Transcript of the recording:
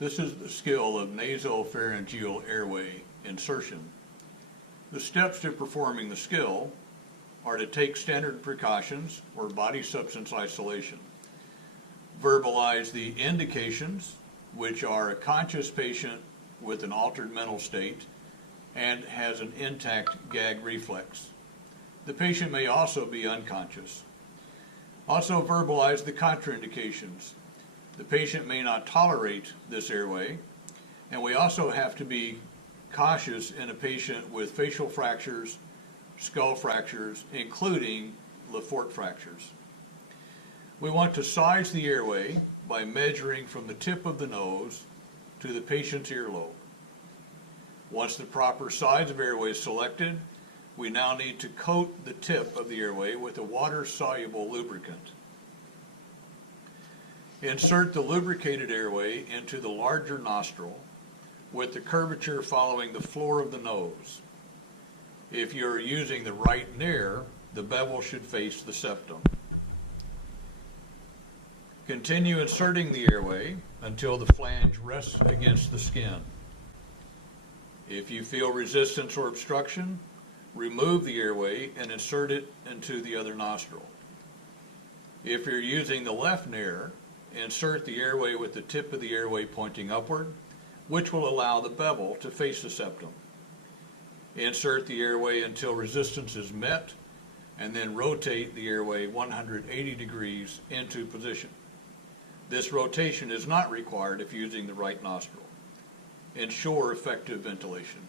This is the skill of nasopharyngeal airway insertion. The steps to performing the skill are to take standard precautions or body substance isolation. Verbalize the indications, which are a conscious patient with an altered mental state and has an intact gag reflex. The patient may also be unconscious. Also verbalize the contraindications. The patient may not tolerate this airway, and we also have to be cautious in a patient with facial fractures, skull fractures, including Le Fort fractures. We want to size the airway by measuring from the tip of the nose to the patient's earlobe. Once the proper size of airway is selected, we now need to coat the tip of the airway with a water-soluble lubricant. Insert the lubricated airway into the larger nostril with the curvature following the floor of the nose. If you're using the right nair, the bevel should face the septum. Continue inserting the airway until the flange rests against the skin. If you feel resistance or obstruction, remove the airway and insert it into the other nostril. If you're using the left nair, insert the airway with the tip of the airway pointing upward, which will allow the bevel to face the septum. Insert the airway until resistance is met, and then rotate the airway 180 degrees into position. This rotation is not required if using the right nostril. Ensure effective ventilation.